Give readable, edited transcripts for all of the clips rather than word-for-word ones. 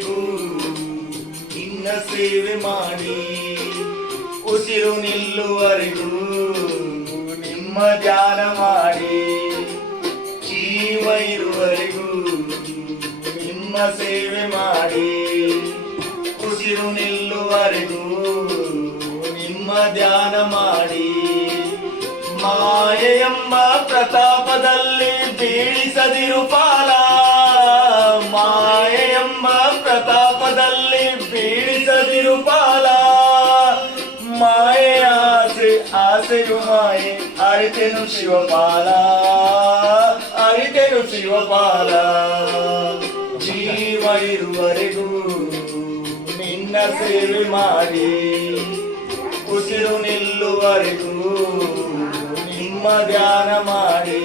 ಇರುವವರೆಗೂ ನಿನ್ನ ಸೇವೆ ಮಾಡಿ, ಉಸಿರು ನಿಲ್ಲುವರೆಗೂ ನಿಮ್ಮ ಧ್ಯಾನ ಮಾಡಿ, ಜೀವ ಇರುವವರೆಗೂ ನಿಮ್ಮ ಸೇವೆ ಮಾಡಿ, ಉಸಿರು ನಿಲ್ಲುವರೆಗೂ ನಿಮ್ಮ ಧ್ಯಾನ ಮಾಡಿ. ಮಾಯೆ ಎಂಬ ಪ್ರತಾಪದಲ್ಲಿ ಬೀಳಿಸದಿರು ಪಾಲ, ಮಾಯೆ ಎಂಬ ಪ್ರತಾಪದಲ್ಲಿ ಬೀಳಿಸದಿರು ಪಾಲ. ಮಾಯೆ ಆಸೆ ಆಸೆಯು ಮಾಯೆ ಅರಿತೆನು ಶಿವಪಾಲ, ಅರಿತೆನು ಶಿವಪಾಲ. ಜೀವ ಇರುವರೆಗೂ ನಿನ್ನ ಸೇವೆ ಮಾಡಿ, ಉಸಿರು ನಿಲ್ಲುವರೆಗೂ ನಿಮ್ಮ ಧ್ಯಾನ ಮಾಡಿ.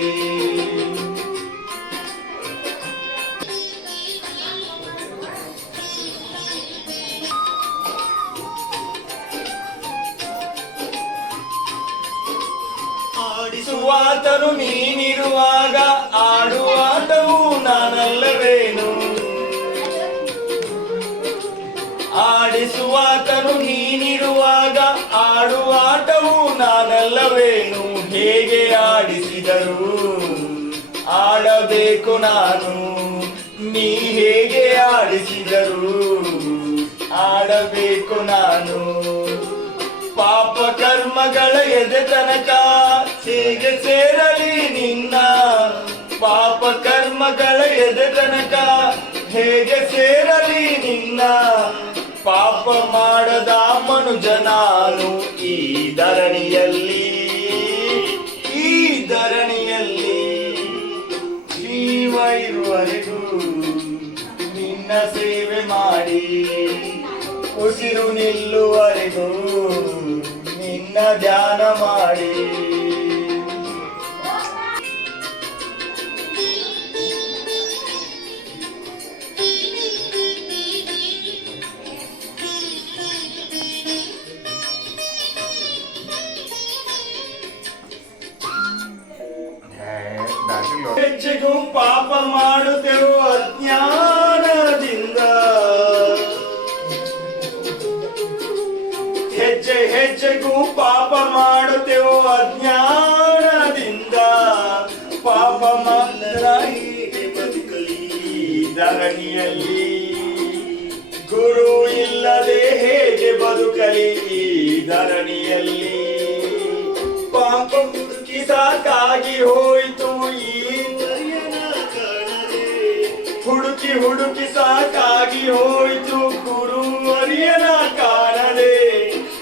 ಆಡಿಸುವಾತನು ನೀನಿರುವಾಗ ಆಡುವಾಟವು ನಾನಲ್ಲವೇನು, ಆಡಿಸುವಾತನು ನೀನಿರುವಾಗ ಆಡುವಾಟವು ನಾನಲ್ಲವೇನು. ಹೇಗೆ ಆಡಿಸಿದರು ಆಡಬೇಕು ನಾನು, ನೀ ಹೇಗೆ ಆಡಿಸಿದರು ಆಡಬೇಕು ನಾನು. ಪಾಪ ಕರ್ಮಗಳ ಎದೆ ತನಕ ಹೇಗೆ ಸೇರಲಿ ನಿನ್ನ, ಪಾಪ ಕರ್ಮಗಳ ಎದೆ ತನಕ ಹೇಗೆ ಸೇರಲಿ ನಿನ್ನ. ಪಾಪ ಮಾಡದ ಮನುಜ ನಾನು ಈ ಧರಣಿಯಲ್ಲಿ, ಈ ಧರಣಿಯಲ್ಲಿ. ಜೀವ ಇರುವರೆಗೂ ನಿನ್ನ ಸೇವೆ ಮಾಡಿ, ಉಸಿರು ನಿಲ್ಲುವರೆಗೂ ನಿನ್ನ ಧ್ಯಾನ ಮಾಡಿ. ಹೆಚ್ಚಿಗೂ ಪಾಪ ಮಾಡುತ್ತೇವು ಅಜ್ಞಾನದಿಂದ, ಹೆಜ್ಜೆ ಹೆಜ್ಜೆಗೂ ಪಾಪ ಮಾಡುತ್ತೇವು ಅಜ್ಞಾನದಿಂದ. ಪಾಪ ಮಾತ್ರ ಹೇಗೆ ಬದುಕಲಿ ಧರಣಿಯಲ್ಲಿ, ಗುರು ಇಲ್ಲದೆ ಹೇಗೆ ಬದುಕಲಿ ಧರಣಿಯಲ್ಲಿ. ಪಾಪ ಹುಡುಕಿ ಸಾಕಾಗಿ ಹೋಯಿತು ಈ ದರ್ಯನ ಕಾಣದೆ, ಹುಡುಕಿ ಹುಡುಕಿ ಸಾಕಾಗಿ ಹೋಯಿತು ಗುರು ಅರಿಯನ ಕಾಣದೆ.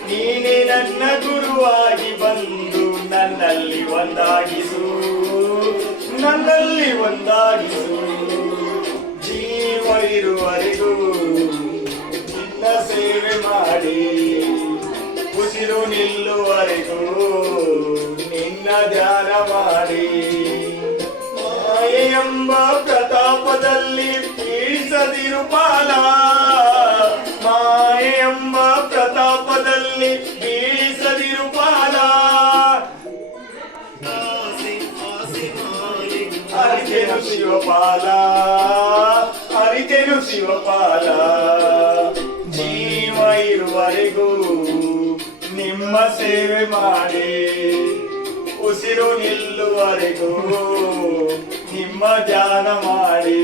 ನೀನೇ ನನ್ನ ಗುರುವಾಗಿ ಬಂದು ನನ್ನಲ್ಲಿ ಒಂದಾಗಿಸು, ನನ್ನಲ್ಲಿ ಒಂದಾಗಿಸು. ಜೀವ ಇರುವರೆಗೂ ನಿನ್ನ ಸೇವೆ ಮಾಡಿ, ಉಸಿರು ನಿಲ್ಲುವರೆಗೂ ನಿನ್ನ ಧ್ಯಾನ ಮಾಡಿ. ಮಾಯೆ ಎಂಬ ಪ್ರತಾಪದಲ್ಲಿ ಬೀಳಿಸದಿರು ಪಾಲ, ಮಾಯೆ ಎಂಬ ಪ್ರತಾಪದಲ್ಲಿ ಬೀಳಿಸದಿರು ಪಾಲ. ಅರಿತೆನು ಶಿವಪಾಲ, ಅರಿತೆನು ಶಿವಪಾಲ. ಜೀವ ಇರುವರೆಗೂ ನಿಮ್ಮ ಸೇವೆ ಮಾಡಿ, ಉಸಿರು ನಿಲ್ಲುವರೆಗೂ ನಿಮ್ಮ ಧ್ಯಾನ ಮಾಡಿ.